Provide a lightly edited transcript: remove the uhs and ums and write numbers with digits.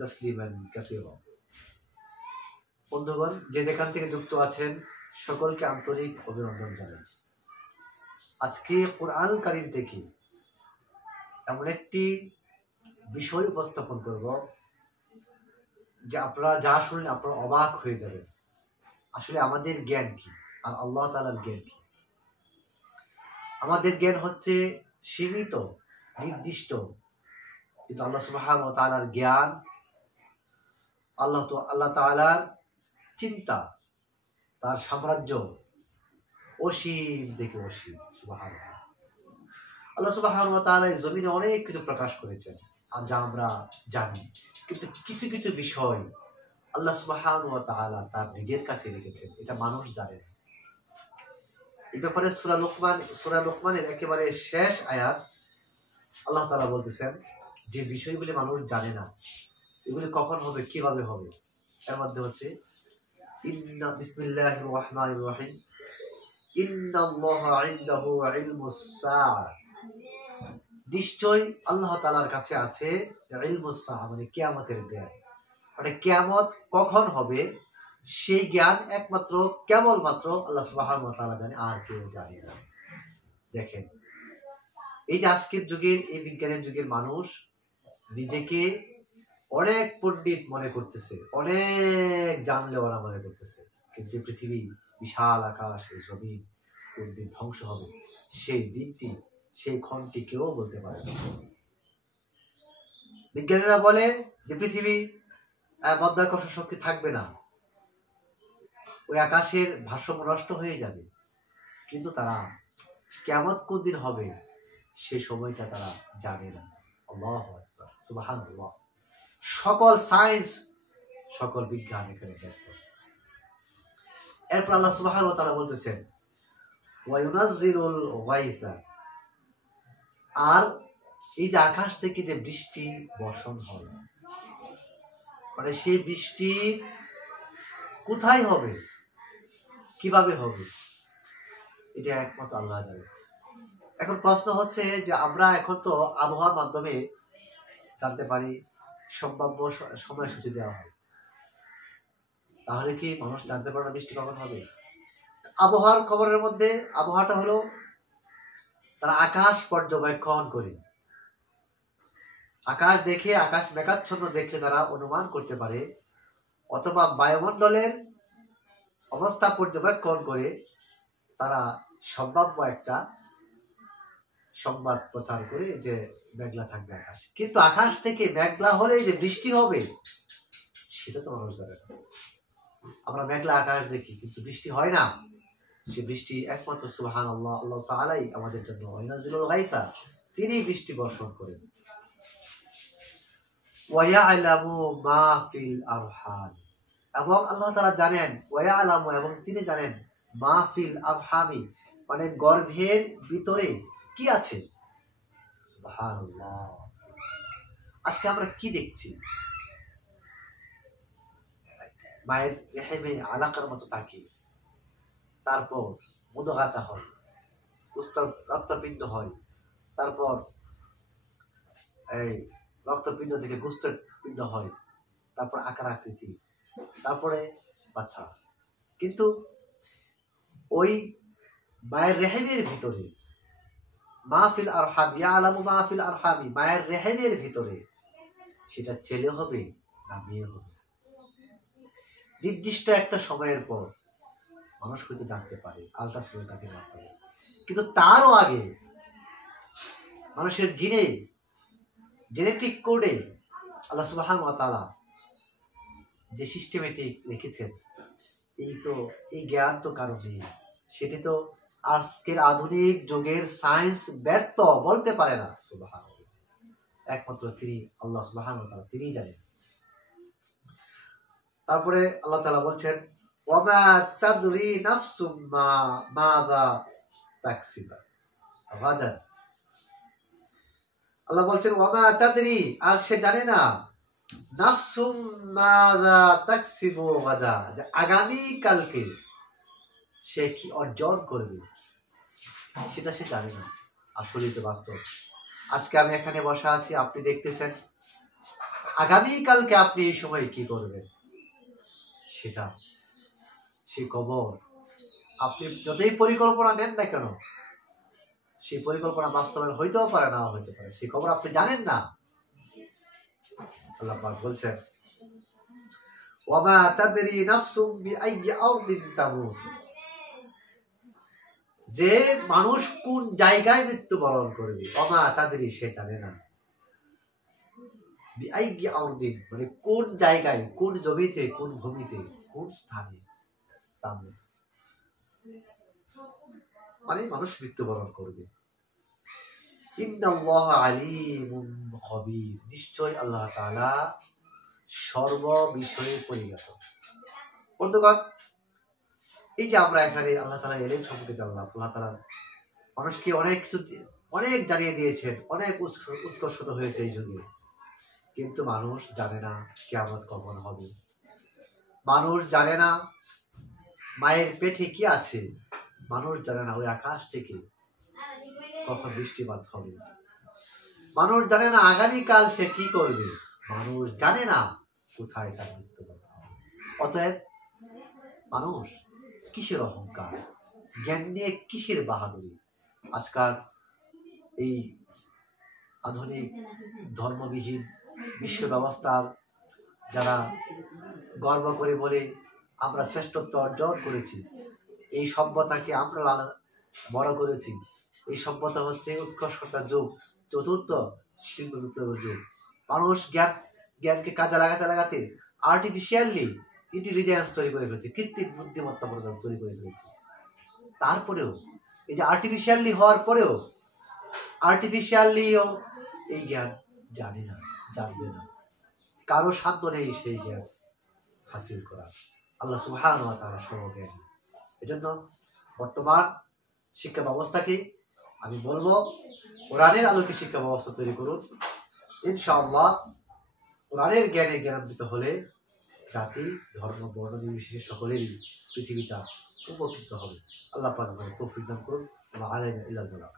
তাসলিমান কাসীরা। বন্ধুগণ, যে যেখান থেকে যুক্ত আছেন সকলকে আন্তরিক অভিনন্দন জানাই। আজকে কোরআন কারীম থেকে এমন একটি বিষয় উপস্থাপন করব যে আপনারা যা শুনলে আপনারা অবাক হয়ে যাবেন। আসলে আমাদের জ্ঞান কি আর আল্লাহ তাআলার জ্ঞান কি? আমাদের জ্ঞান হচ্ছে সীমিত, নির্দিষ্ট, কিন্তু আল্লাহ সুবহানাহু ওয়া তাআলার জ্ঞান, আল্লাহ তাআলার চিন্তা, তার সাম্রাজ্য অসীম থেকে অসীম। সুবহানাল্লাহ। আল্লাহ সুবহানাহু ওয়া তাআলা এই জমিনে অনেক কিছু প্রকাশ করেছেন যা আমরা জানি, কিন্তু কিছু কিছু বিষয় আল্লাহ সুবহানাহু ওয়া তাআলা তার নিজের কাছে রেখেছেন, এটা মানুষ জানে না। এই ব্যাপারে সূরা লুকমানের একেবারে শেষ আয়াত আল্লাহ তাআলা বলতেছেন যে বিষয়গুলি মানুষ জানে না, এগুলি কখন হবে, কিভাবে হবে। এর মধ্যে হচ্ছে বিসমিল্লাহির রহমানির রহিম, ইন্নাল্লাহা ইনদাহু ইলমুস সাআ, নিশ্চয় আল্লাহ তাআলার কাছে আছে ইলমুস সাআ, মানে কিয়ামতের জ্ঞান। মানে কিয়ামত কখন হবে সেই জ্ঞান একমাত্র কেবলমাত্র আল্লাহ সুবহানাহু ওয়া তাআলা জানে, আর কেউ জানে না। দেখেন, এই যে আজকের যুগের, এই বিজ্ঞানের যুগের মানুষ নিজেকে অনেক পণ্ডিত মনে করতেছে, অনেক জানলে ওরা মনে করতেছে, কিন্তু পৃথিবী বিশাল আকাশ, এই জমিন কোন দিন ধ্বংস হবে সেই দিনটি, সেই ক্ষণটি কেউ বলতে পারে না। বিজ্ঞানীরা বলে যে পৃথিবী মাধ্যাকর্ষণ শক্তি থাকবে না, ওই আকাশের ভারসাম্য নষ্ট হয়ে যাবে, কিন্তু তারা কিয়ামত কোন দিন হবে সেই সময়টা তারা জানে না। আল্লাহু আকবার, সুবহানাল্লাহ। সকল সায়েন্স, সকল বিজ্ঞান এখানে ব্যর্থ। এরপর আল্লাহ সুবহানাহু ওয়া তাআলা বলতেছেন ওয়া ইউনাজ্জিলুল গায়সা, আর এই যে আকাশ থেকে যে বৃষ্টি বর্ষণ হয়, মানে সেই বৃষ্টি কোথায় হবে, কিভাবে হবে, এটা একমাত্র আল্লাহ জানে। এখন প্রশ্ন হচ্ছে যে আমরা এখন তো আবহাওয়ার মাধ্যমে জানতে পারি, সম্ভাব্য সময়সূচি দেওয়া হয়, তাহলে কি মানুষ জানতে পারে না বৃষ্টি কখন হবে? আবহাওয়ার খবরের মধ্যে আবহাওয়াটা হলো তারা আকাশ পর্যবেক্ষণ করে, আকাশ দেখে, আকাশ মেঘাচ্ছন্ন দেখে তারা অনুমান করতে পারে, অথবা বায়ুমণ্ডলের অবস্থা পর্যবেক্ষণ করে তারা সম্ভাব্য একটা সংবাদ প্রচার করে যে মেঘলা থাকবে আকাশ। কিন্তু আকাশ থেকে মেঘলা হলে যে বৃষ্টি হবে সেটা তো মানুষ জানে না। আমরা মেঘলা আকাশ দেখি কিন্তু বৃষ্টি হয় না, সে বৃষ্টি একমাত্র সুবহানাল্লাহ আল্লাহ তাআলাই আমাদের জন্য ওয়াইনাজিলুল গায়সা, তিনি বৃষ্টি বর্ষণ করেন। ওয়া ইয়ালামু মা ফিল আরহাম, এবং আল্লাহ তাআলা জানেন, ওয়া ইয়ালামু, এবং তিনি জানেন, মা ফিল আরহামি, মানে গর্ভের ভিতরে কি আছে। সুবহানাল্লাহ। আজকে আমরা কি দেখছি? মায়ের রেহেমে আলাকার মতো থাকে, তারপর মুদগাতা হয়, রক্তপিণ্ড হয়, তারপর এই রক্তপিণ্ড থেকে গোস্তের হয়, তারপর আকার আকৃতি, তারপরে বাচ্চা। কিন্তু ওই মায়ের রেহেমের ভিতরে, মাহফিল আরহাম, ইয়ালামু মাহফিল আরহামি, মায়ের রেহেমের ভিতরে সেটা ছেলে হবে না মেয়ে হবে, নির্দিষ্ট একটা সময়ের পর মানুষ হয়তো জানতে পারে আল্ট্রাসোনোগ্রাফির মাধ্যমে। কিন্তু তারও আগে মানুষের জেনেটিক কোডে আল্লাহ সুবহানাহু ওয়া তাআলা যে সিস্টেমেটিক রেখেছেন, এই জ্ঞান তো কারো নেই। সেটি তো আজকের আধুনিক যুগের সায়েন্স ব্যর্থ, বলতে পারে না। সুবহানাল্লাহ, একমাত্র তিনি আল্লাহ সুবহানাহু ওয়া তাআলা, তিনিই জানেন। তারপরে আল্লাহ তাআলা বলছেন ওয়ামা তাদরি নাফসুম মাযা তাকসিবা গাদান। আল্লাহ বলছেন ওয়ামা তাদরি, আর সে জানে না, নাফসুম মাযা তাকসিবু গাদা, যে আগামী কালকে সে কি অর্জন করবে সেটা সে জানে না। আসলে তো বাস্তব। আজকে আমি এখানে বসা আছি, আপনি দেখতেছেন আগামীকালকে আপনি এই সময় কি করবেন, সেটা সেই কবর আপনি যতই পরিকল্পনা নেন না কেন, সেই পরিকল্পনা বাস্তবায়ন হইতেও পারে, নাও হইতে পারে, সেই খবর আপনি জানেন না। আল্লাহ পাক বলছেন, ওয়ামা তাদরি নাফসুম বিআইয়ি আরদিন তামুত, যে মানুষ কোন জায়গায় মৃত্যুবরণ করবে, ওয়ামা তাদরি, সে জানে না, বিআইয়ি আরদিন মানে কোন জায়গায়, কোন জমিতে, কোন ভূমিতে, কোন স্থানে, তামুত মানে মানুষ মৃত্যুবরণ করবে। ইন্নাল্লাহ আলিমুন খবীর, নিশ্চয় আল্লাহ তাআলা সর্ব বিষয়ে পরিজ্ঞাত। বন্ধুগণ, এই যে আমরা এখানে আল্লাহ তাআলা ইলম সম্পর্কে জানলাম, আল্লাহ তাআলা মানুষকে অনেক কিছু অনেক জানিয়ে দিয়েছেন, অনেক উৎকর্ষিত হয়েছে এই যুগে, কিন্তু মানুষ জানে না কিয়ামত কখন হবে, মানুষ জানে না মায়ের পেটে কি আছে, মানুষ জানে না ওই আকাশ থেকে কখন বৃষ্টিপাত হবে, মানুষ জানে না আগামীকাল সে কি করবে, মানুষ জানে না কোথায় তার মৃত্যুবরণ হবে। অতএব মানুষ কিসের অহংকার, জ্ঞান নিয়ে কিসের বাহাদুরি, আজকাল এই আধুনিক ধর্মবিহীন বিশ্ব ব্যবস্থার যারা গর্ব করে বলে আমরা শ্রেষ্ঠত্ব অর্জন করেছি, এই সভ্যতাকে আমরা বড় করেছি, এই সভ্যতা হচ্ছে উৎকর্ষতার যুগ, চতুর্থ শিল্প বিপ্লবের যুগ। মানুষ জ্ঞানকে কাজে লাগাতে লাগাতে আর্টিফিশিয়ালি ইন্টেলিজেন্স তৈরি করে ফেলেছে, কৃত্রিম বুদ্ধিমত্তা পর্যন্ত তৈরি করে ফেলেছে। তারপরেও এই যে আর্টিফিশিয়ালি হওয়ার পরেও আর্টিফিশিয়ালিও এই জ্ঞান জানে না, জানবে না, কারো সাধ্য নেই সেই জ্ঞান হাসিল করা। আল্লাহ সুবহানাহু ওয়া তাআলা সর্বজ্ঞানী। এজন্য বর্তমান শিক্ষা ব্যবস্থাকে আমি বলবো কোরআনের আলোকে শিক্ষা ব্যবস্থা তৈরি করুন। ইনশাআল্লাহ কোরআনের জ্ঞানে জ্ঞানান্বিত হলে জাতি, ধর্ম, বর্ণ নির্বিশেষে সকলেরই পৃথিবীটা উপকৃত হবে। আল্লাহ পাক আমাদের তৌফিক দান করুন। ওয়া আলাইনা ইল্লাল বালাগ।